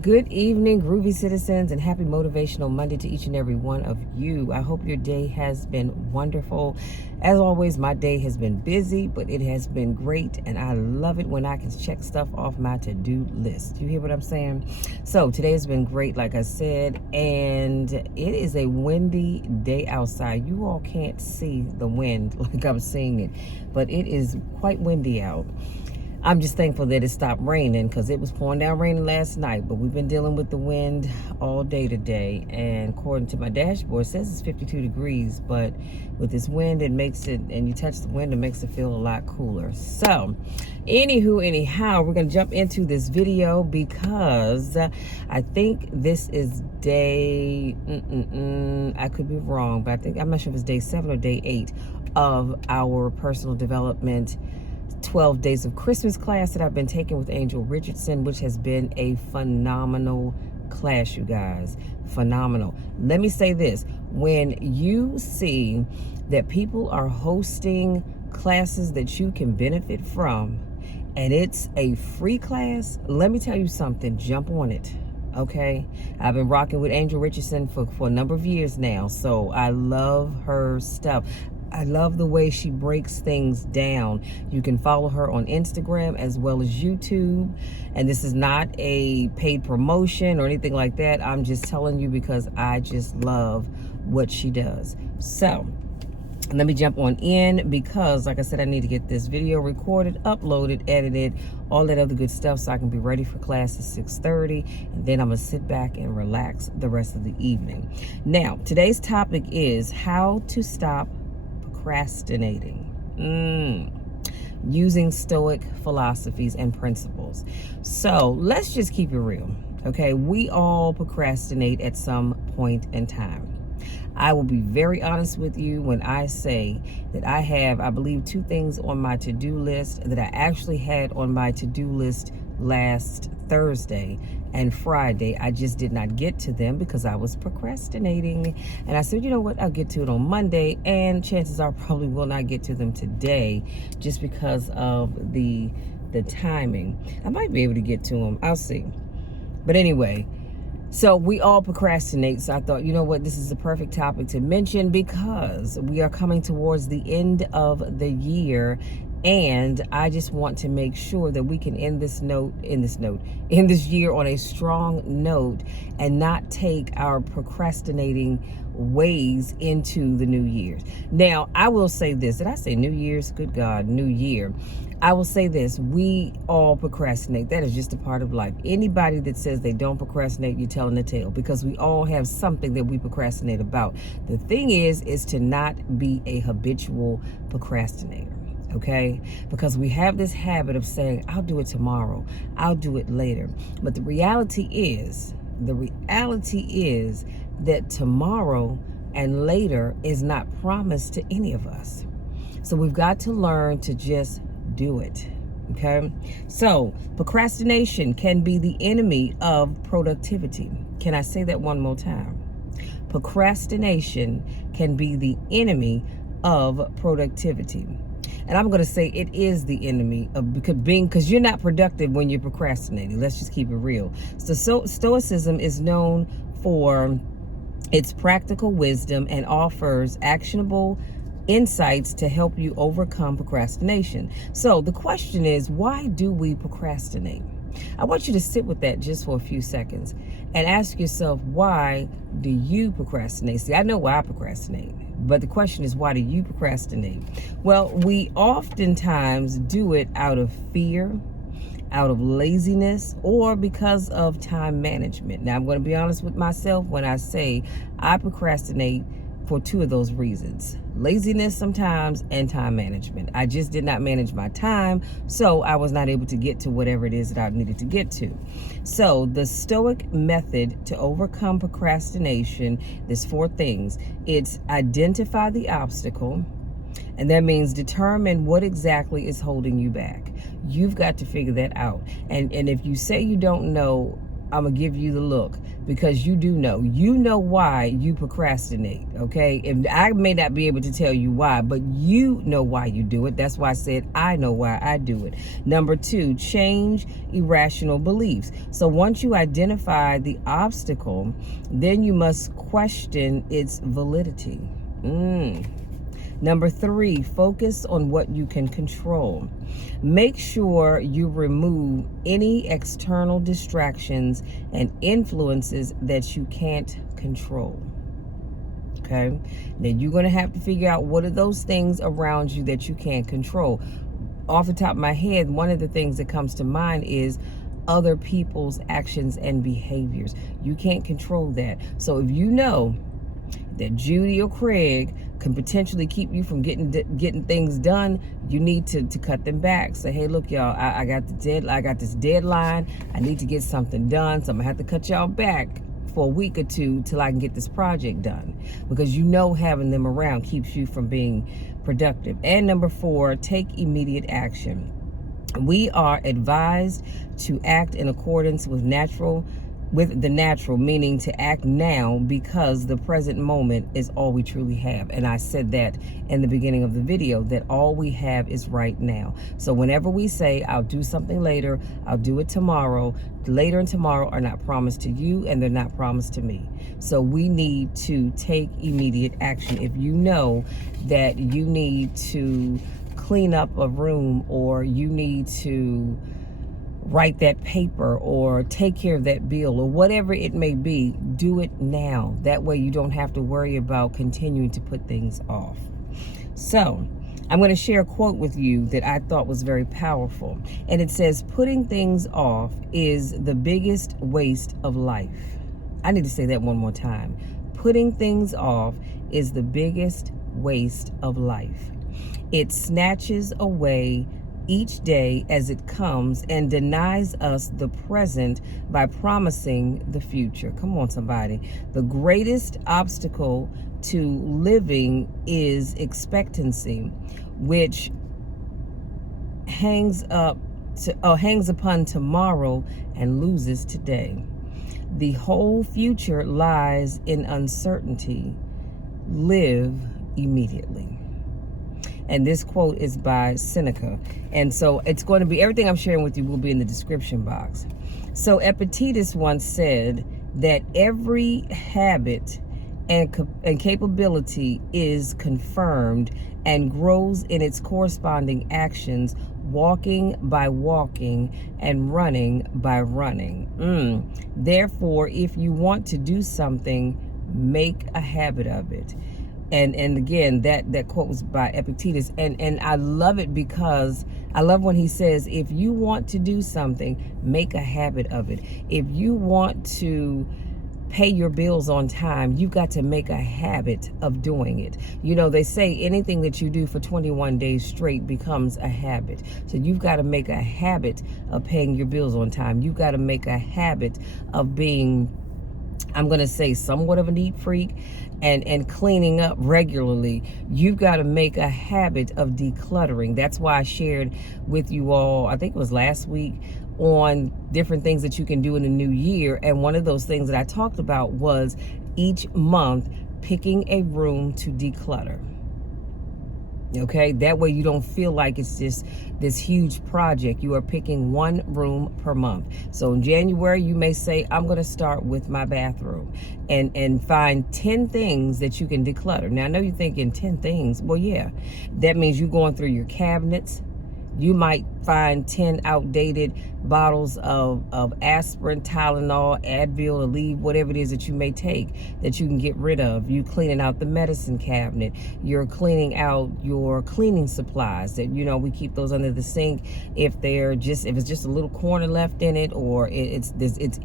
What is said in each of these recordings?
Good evening, groovy citizens, and happy motivational Monday to each and every one of you. I hope your day has been wonderful. As always, my day has been busy, but it has been great, and I love it when I can check stuff off my to-do list. You hear what I'm saying? So today has been great, like I said, and it is a windy day outside. You all can't see the wind like I'm seeing it, but it is quite windy out. I'm just thankful that it stopped raining because it was pouring down raining last night, but we've been dealing with the wind all day today, and according to my dashboard, it says it's 52 degrees, but with this wind, it makes it, and you touch the wind, it makes it feel a lot cooler. So, anyhow, we're going to jump into this video because I think this is day, I could be wrong, but I'm not sure if it's day 7 or day 8 of our personal development 12 Days of Christmas class that I've been taking with Angel Richardson, which has been a phenomenal class, you guys. Phenomenal. Let me say this. When you see that people are hosting classes that you can benefit from, and it's a free class, let me tell you something. Jump on it. Okay, I've been rocking with Angel Richardson for a number of years now, so I love her stuff. I love the way she breaks things down. You can follow her on Instagram as well as YouTube. And this is not a paid promotion or anything like that. I'm just telling you because I just love what she does. So let me jump on in because, like I said, I need to get this video recorded, uploaded, edited, all that other good stuff so I can be ready for class at 6:30. And then I'm going to sit back and relax the rest of the evening. Now, today's topic is how to stop procrastinating, using Stoic philosophies and principles. So let's just keep it real, okay? We all procrastinate at some point in time. I will be very honest with you when I say that I have, I believe, 2 things on my to-do list that I actually had on my to-do list last Thursday and Friday. I just did not get to them because I was procrastinating. And I said, you know what, I'll get to it on Monday. And chances are I probably will not get to them today just because of the timing. I might be able to get to them. I'll see. But anyway, so we all procrastinate. So I thought, you know what, this is a perfect topic to mention because we are coming towards the end of the year. And I just want to make sure that we can end this year on a strong note and not take our procrastinating ways into the new year. Now, I will say this. Did I say New Year's? Good God, New Year. I will say this. We all procrastinate. That is just a part of life. Anybody that says they don't procrastinate, you're telling the tale because we all have something that we procrastinate about. The thing is to not be a habitual procrastinator. Okay, because we have this habit of saying, I'll do it tomorrow, I'll do it later. But the reality is that tomorrow and later is not promised to any of us. So we've got to learn to just do it. Okay, so procrastination can be the enemy of productivity. Can I say that one more time? Procrastination can be the enemy of productivity. And I'm going to say it is the enemy of because you're not productive when you're procrastinating. Let's just keep it real. So Stoicism is known for its practical wisdom and offers actionable insights to help you overcome procrastination. So the question is, why do we procrastinate? I want you to sit with that just for a few seconds and ask yourself, why do you procrastinate? See, I know why I procrastinate. But the question is, why do you procrastinate? Well, we oftentimes do it out of fear, out of laziness, or because of time management. Now, I'm going to be honest with myself when I say I procrastinate for 2 of those reasons. Laziness sometimes and time management. I just did not manage my time, so I was not able to get to whatever it is that I needed to get to. So the Stoic method to overcome procrastination, there's 4 things. It's identify the obstacle, and that means determine what exactly is holding you back. You've got to figure that out. And if you say you don't know I'm going to give you the look, because you know why you procrastinate, okay? And I may not be able to tell you why, but you know why you do it. That's why I said I know why I do it. Number 2, change irrational beliefs. So once you identify the obstacle, then you must question its validity. Number 3, focus on what you can control. Make sure you remove any external distractions and influences that you can't control. Okay? Then you're going to have to figure out what are those things around you that you can't control. Off the top of my head, one of the things that comes to mind is other people's actions and behaviors. You can't control that. So if you know that Judy or Craig can potentially keep you from getting things done, you need to cut them back. Say, hey, look, y'all, I got this deadline. I need to get something done, so I'm gonna have to cut y'all back for a week or two till I can get this project done, because you know having them around keeps you from being productive. And number 4, take immediate action. We are advised to act in accordance with the natural, meaning to act now, because the present moment is all we truly have. And I said that in the beginning of the video, that all we have is right now. So whenever we say, I'll do something later, I'll do it tomorrow, later and tomorrow are not promised to you, and they're not promised to me. So we need to take immediate action. If you know that you need to clean up a room, or you need to write that paper, or take care of that bill, or whatever it may be, do it now. That way you don't have to worry about continuing to put things off. So I'm going to share a quote with you that I thought was very powerful. And it says, putting things off is the biggest waste of life. I need to say that one more time. Putting things off is the biggest waste of life. It snatches away each day as it comes and denies us the present by promising the future. Come on, somebody. The greatest obstacle to living is expectancy, which hangs upon tomorrow and loses today. The whole future lies in uncertainty. Live immediately. And this quote is by Seneca. And so it's going to be, everything I'm sharing with you will be in the description box. So Epictetus once said that every habit and capability is confirmed and grows in its corresponding actions, walking by walking and running by running. Therefore, if you want to do something, make a habit of it. And again, that quote was by Epictetus. And I love it, because I love when he says, if you want to do something, make a habit of it. If you want to pay your bills on time, you've got to make a habit of doing it. You know, they say anything that you do for 21 days straight becomes a habit. So you've got to make a habit of paying your bills on time. You've got to make a habit of being, I'm going to say, somewhat of a neat freak, and cleaning up regularly. You've got to make a habit of decluttering. That's why I shared with you all, I think it was last week, on different things that you can do in the new year. And one of those things that I talked about was each month picking a room to declutter. Okay, that way you don't feel like it's just this huge project. You are picking one room per month. So in January, you may say, I'm going to start with my bathroom, and find 10 things that you can declutter. Now, I know you're thinking 10 things. Well, yeah, that means you're going through your cabinets. You might find 10 outdated bottles of aspirin, Tylenol, Advil, Aleve, whatever it is that you may take that you can get rid of. You cleaning out the medicine cabinet. You're cleaning out your cleaning supplies that, you know, we keep those under the sink. If it's just a little corner left in it, or it's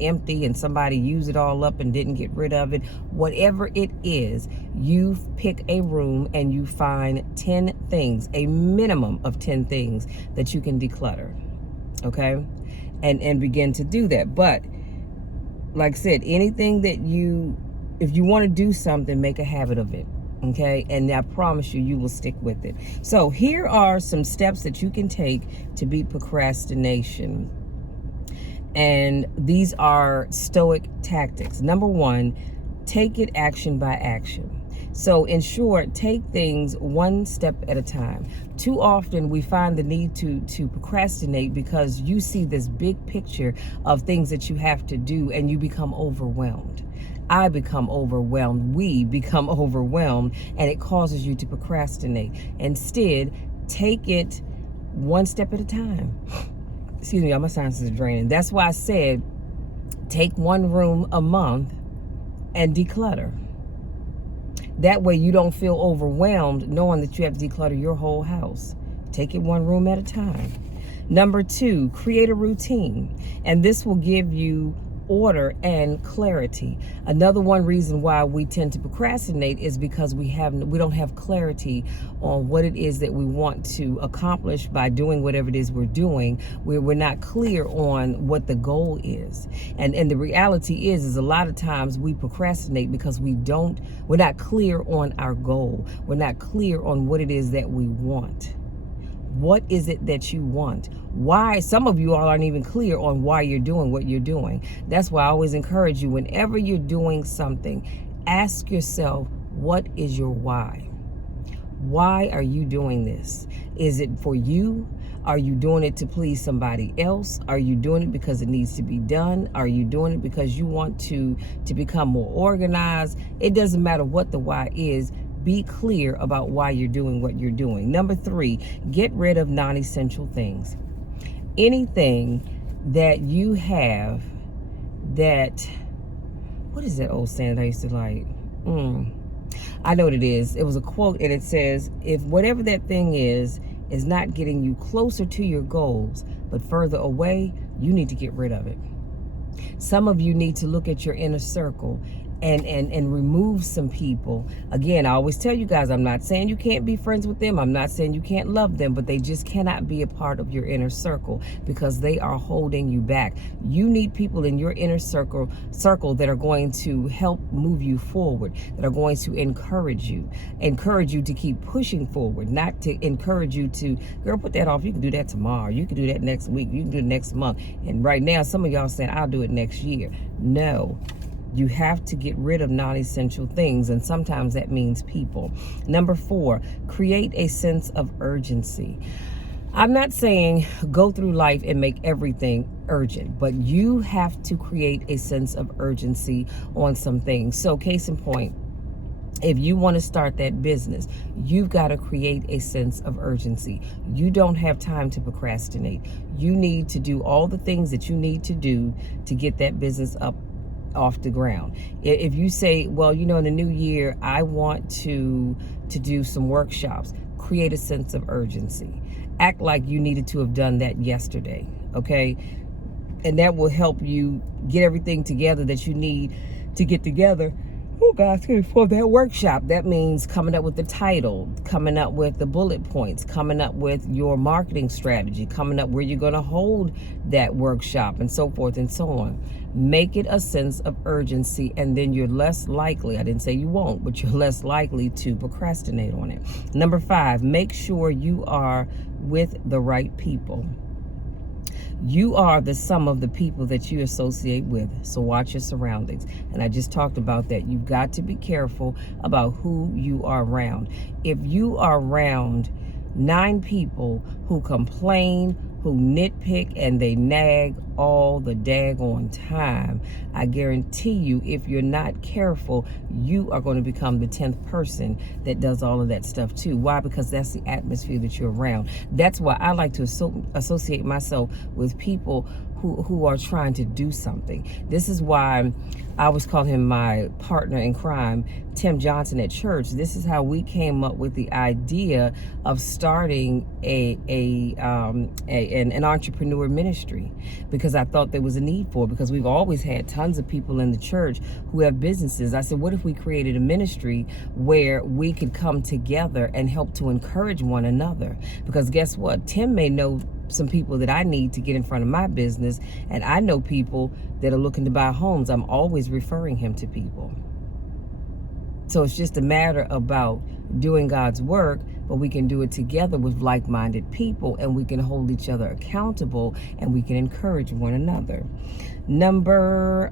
empty and somebody used it all up and didn't get rid of it, whatever it is, you pick a room and you find 10 things, a minimum of 10 things that you can declutter. Okay, and begin to do that. But like I said, anything that if you want to do something, make a habit of it. Okay, and I promise you will stick with it. So here are some steps that you can take to beat procrastination. And these are Stoic tactics. Number one, take it action by action. So in short, take things one step at a time. Too often we find the need to procrastinate because you see this big picture of things that you have to do and you become overwhelmed. I become overwhelmed. We become overwhelmed, and it causes you to procrastinate. Instead, take it one step at a time. Excuse me, all my sinuses are draining. That's why I said take one room a month and declutter. That way you don't feel overwhelmed knowing that you have to declutter your whole house. Take it one room at a time. Number two, create a routine. And this will give you order and clarity. Another one reason why we tend to procrastinate is because we don't have clarity on what it is that we want to accomplish by doing whatever it is we're doing. We're not clear on what the goal is. And the reality is a lot of times we procrastinate because we're not clear on our goal. We're not clear on what it is that we want. What is it that you want? Why? Some of you all aren't even clear on why you're doing what you're doing. That's why I always encourage you, whenever you're doing something, ask yourself, what is your why? Why are you doing this? Is it for you? Are you doing it to please somebody else? Are you doing it because it needs to be done? Are you doing it because you want to become more organized? It doesn't matter what the why is. Be clear about why you're doing what you're doing. Number three, get rid of non-essential things. Anything that you have that, what is that old saying that I used to like? I know what it is. It was a quote, and it says, if whatever that thing is not getting you closer to your goals, but further away, you need to get rid of it. Some of you need to look at your inner circle and remove some people. Again, I always tell you guys, I'm not saying you can't be friends with them. I'm not saying you can't love them, but they just cannot be a part of your inner circle because they are holding you back. You need people in your inner circle that are going to help move you forward, that are going to encourage you to keep pushing forward, not to encourage you to, girl, put that off. You can do that tomorrow. You can do that next week. You can do it next month. And right now, some of y'all saying, I'll do it next year. No. You have to get rid of non-essential things, and sometimes that means people. Number four, create a sense of urgency. I'm not saying go through life and make everything urgent, but you have to create a sense of urgency on some things. So case in point, if you want to start that business, you've got to create a sense of urgency. You don't have time to procrastinate. You need to do all the things that you need to do to get that business up off the ground. If you say, well, in the new year, I want to do some workshops, create a sense of urgency. Act like you needed to have done that yesterday, okay? And that will help you get everything together that you need to get together. Oh God, for that workshop. That means coming up with the title, coming up with the bullet points, coming up with your marketing strategy, coming up where you're going to hold that workshop, and so forth and so on. Make it a sense of urgency, and then you're less likely, I didn't say you won't, but you're less likely to procrastinate on it. Number five, make sure you are with the right people. You are the sum of the people that you associate with. So watch your surroundings. And I just talked about that. You've got to be careful about who you are around. If you are around 9 people who complain, who nitpick, and they nag all the daggone time, I guarantee you, if you're not careful, you are going to become the 10th person that does all of that stuff too. Why? Because that's the atmosphere that you're around. That's why I like to associate myself with people who are trying to do something. This is why I always call him my partner in crime, Tim Johnson at church. This is how we came up with the idea of starting an entrepreneur ministry, because I thought there was a need for it, because we've always had tons of people in the church who have businesses. I said, what if we created a ministry where we could come together and help to encourage one another? Because guess what? Tim may know some people that I need to get in front of my business, and I know people that are looking to buy homes. I'm always referring him to people. So it's just a matter about doing God's work, but we can do it together with like-minded people, and we can hold each other accountable, and we can encourage one another. Number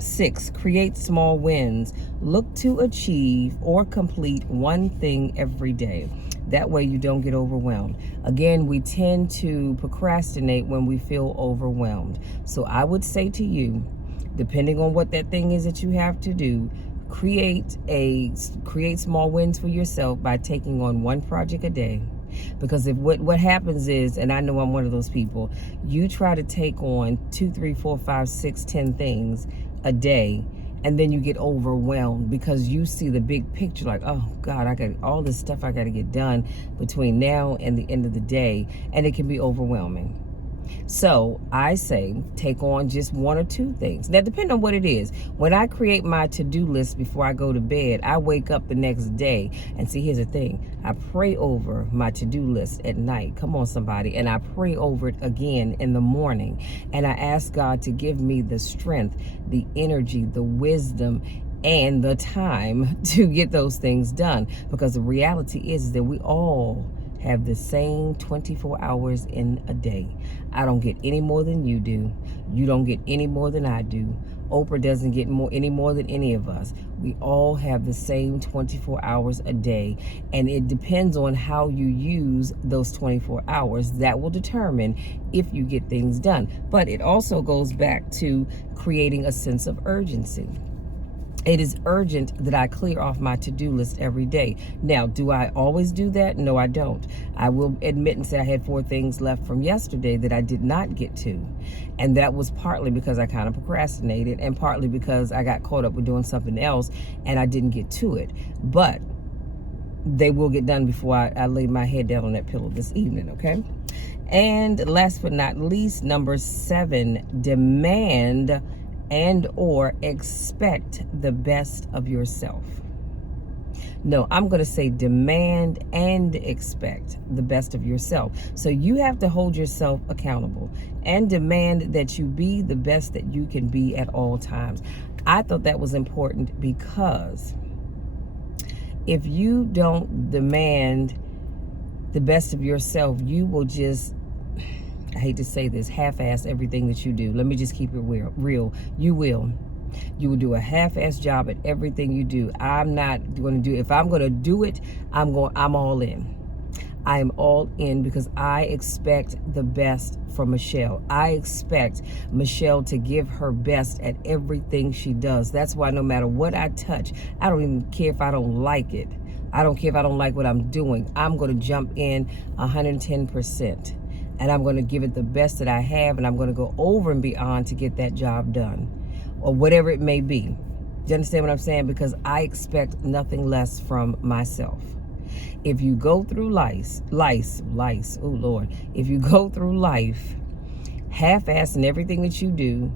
6, create small wins. Look to achieve or complete one thing every day. That way you don't get overwhelmed. Again, we tend to procrastinate when we feel overwhelmed. So I would say to you, depending on what that thing is that you have to do, create small wins for yourself by taking on one project a day. Because if what happens is, and I know I'm one of those people, you try to take on 2, 3, 4, 5, 6, 10 things a day, and then you get overwhelmed because you see the big picture, like, oh God, I got all this stuff I got to get done between now and the end of the day, and it can be overwhelming. So I say take on just 1 or 2 things. Now, depending on what it is. When I create my to-do list before I go to bed, I wake up the next day and see, here's the thing. I pray over my to-do list at night. Come on, somebody. And I pray over it again in the morning. And I ask God to give me the strength, the energy, the wisdom, and the time to get those things done. Because the reality is that we all have the same 24 hours in a day. I don't get any more than you do. You don't get any more than I do. Oprah doesn't get any more than any of us. We all have the same 24 hours a day, and it depends on how you use those 24 hours. That will determine if you get things done. But it also goes back to creating a sense of urgency. It is urgent that I clear off my to-do list every day. Now, do I always do that? No, I don't. I will admit and say I had 4 things left from yesterday that I did not get to. And that was partly because I kind of procrastinated, and partly because I got caught up with doing something else and I didn't get to it. But they will get done before I lay my head down on that pillow this evening, okay? And last but not least, number 7, demand and or expect the best of yourself. No, I'm going to say demand and expect the best of yourself. So you have to hold yourself accountable and demand that you be the best that you can be at all times. I thought that was important because if you don't demand the best of yourself, you will just, I hate to say this, half-ass everything that you do. Let me just keep it real. You will do a half-ass job at everything you do. I'm not going to do, if I'm going to do it, I'm all in. I am all in because I expect the best from Michelle. I expect Michelle to give her best at everything she does. That's why no matter what I touch, I don't even care if I don't like it. I don't care if I don't like what I'm doing. I'm going to jump in 110%. And I'm going to give it the best that I have, and I'm going to go over and beyond to get that job done, or whatever it may be. Do you understand what I'm saying? Because I expect nothing less from myself. If you go through life, oh Lord, if you go through life half-assing everything that you do,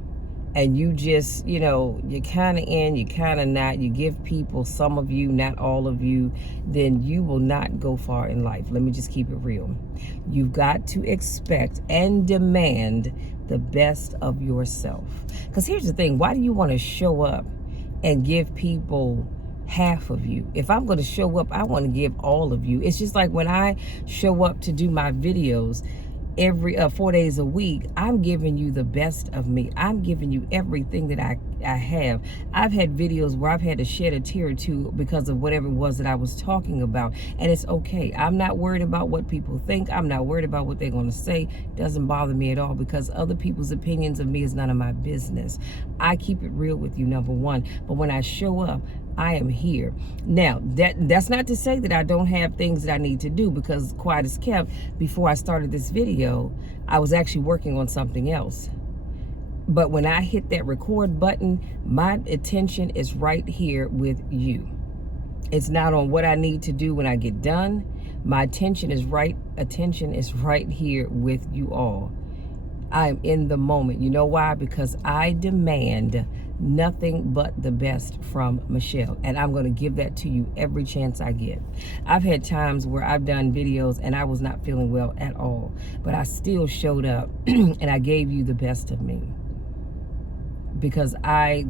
and you just, you're kind of in, you're kind of not, you give people, some of you, not all of you, then you will not go far in life. Let me just keep it real. You've got to expect and demand the best of yourself. Because here's the thing, why do you want to show up and give people half of you? If I'm going to show up, I want to give all of you. It's just like when I show up to do my videos, every 4 days a week, I'm giving you the best of me. I'm giving you everything that I have. I've had videos where I've had to shed a tear or two because of whatever it was that I was talking about, and it's okay. I'm not worried about what people think. I'm not worried about what they're going to say. It doesn't bother me at all, because other people's opinions of me is none of my business. I keep it real with you, number one, but when I show up, I am here. Now, that's not to say that I don't have things that I need to do, because quiet as kept, before I started this video, I was actually working on something else. But when I hit that record button, my attention is right here with you. It's not on what I need to do when I get done. My attention is right here with you all. I'm in the moment. You know why? Because I demand nothing but the best from Michelle, and I'm going to give that to you every chance I get. I've had times where I've done videos and I was not feeling well at all, but I still showed up and I gave you the best of me, because I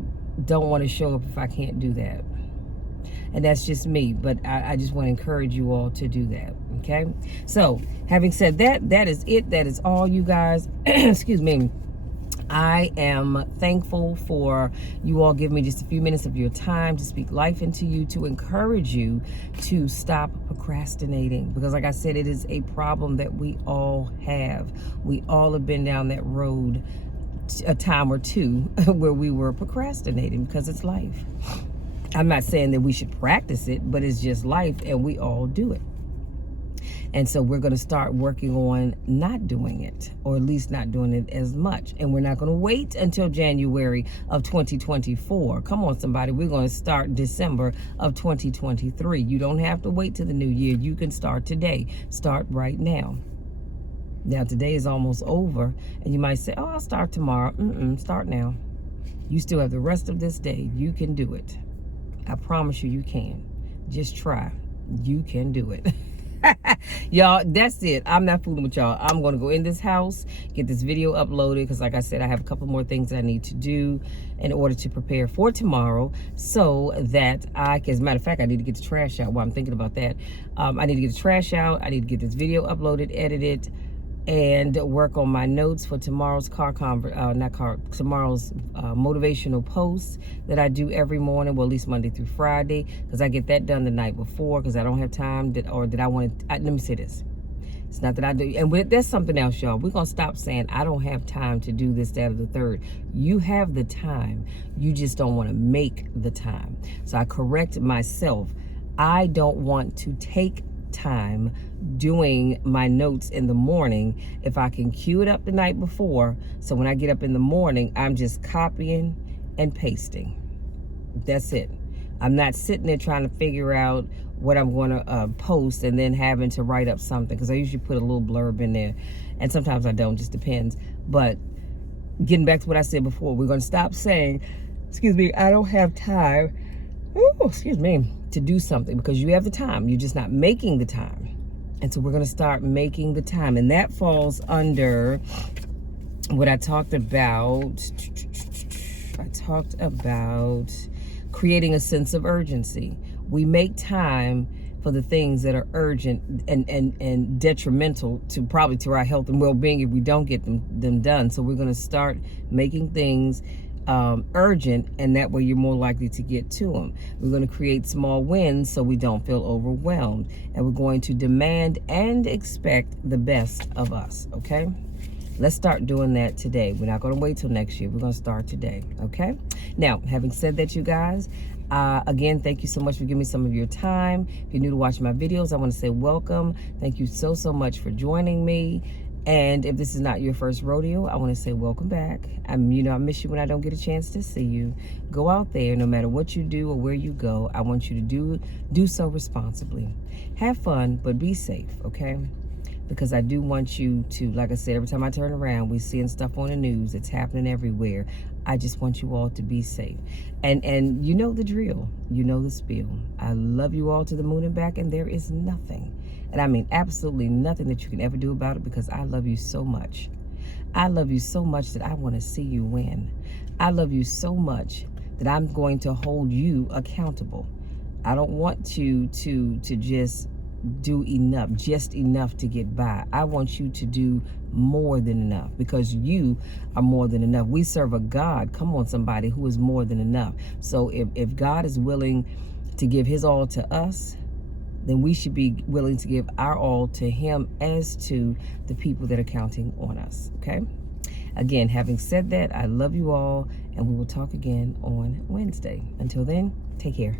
don't want to show up if I can't do that. And that's just me, but I just want to encourage you all to do that, okay? So, having said that, that is it. That is all, you guys. Excuse me. I am thankful for you all giving me just a few minutes of your time to speak life into you, to encourage you to stop procrastinating. Because like I said, it is a problem that we all have. We all have been down that road a time or two where we were procrastinating, because it's life. I'm not saying that we should practice it, but it's just life, and we all do it. And so we're going to start working on not doing it, or at least not doing it as much. And we're not going to wait until January of 2024. Come on, somebody. We're going to start December of 2023. You don't have to wait till the new year. You can start today. Start right now. Now, today is almost over, and you might say, oh, I'll start tomorrow. Start now. You still have the rest of this day. You can do it. I promise you, you can. Just try. You can do it. Y'all, that's it. I'm not fooling with y'all. I'm going to go in this house, get this video uploaded, because like I said, I have a couple more things that I need to do in order to prepare for tomorrow, so that I can, as a matter of fact, I need to get the trash out while I'm thinking about that. I need to get the trash out. I need to get this video uploaded, edited, and work on my notes for tomorrow's tomorrow's motivational post that I do every morning, well, at least Monday through Friday, because I get that done the night before, because I don't have time let me say this. It's not that I do, and there's something else, y'all. We're going to stop saying, I don't have time to do this, that, or the third. You have the time. You just don't want to make the time. So I correct myself. I don't want to take time doing my notes in the morning if I can cue it up the night before, so when I get up in the morning, I'm just copying and pasting. That's it. I'm not sitting there trying to figure out what I'm going to post and then having to write up something, because I usually put a little blurb in there, and sometimes I don't, just depends. But getting back to what I said before, we're going to stop saying, excuse me, I don't have time, to do something, because you have the time. You're just not making the time. And so we're going to start making the time. And that falls under what I talked about. I talked about creating a sense of urgency. We make time for the things that are urgent and detrimental to probably to our health and well-being if we don't get them done. So we're going to start making things urgent, and that way you're more likely to get to them. We're going to create small wins so we don't feel overwhelmed, and we're going to demand and expect the best of us, okay? Let's start doing that today. We're not going to wait till next year. We're going to start today, okay? Now, having said that, you guys, again, thank you so much for giving me some of your time. If you're new to watching my videos, I want to say welcome. Thank you so much for joining me. And if this is not your first rodeo, I want to say welcome back. I miss you when I don't get a chance to see you. Go out there, no matter what you do or where you go. I want you to do so responsibly. Have fun, but be safe, okay? Because I do want you to, like I said, every time I turn around, we're seeing stuff on the news. It's happening everywhere. I just want you all to be safe. And you know the drill. You know the spiel. I love you all to the moon and back, and there is nothing, and I mean absolutely nothing, that you can ever do about it, because I love you so much. I love you so much that I want to see you win. I love you so much that I'm going to hold you accountable. I don't want you to just do enough, just enough to get by. I want you to do more than enough, because you are more than enough. We serve a God, come on somebody, who is more than enough. So if God is willing to give his all to us, then we should be willing to give our all to him, as to the people that are counting on us, okay? Again, having said that, I love you all, and we will talk again on Wednesday. Until then, take care.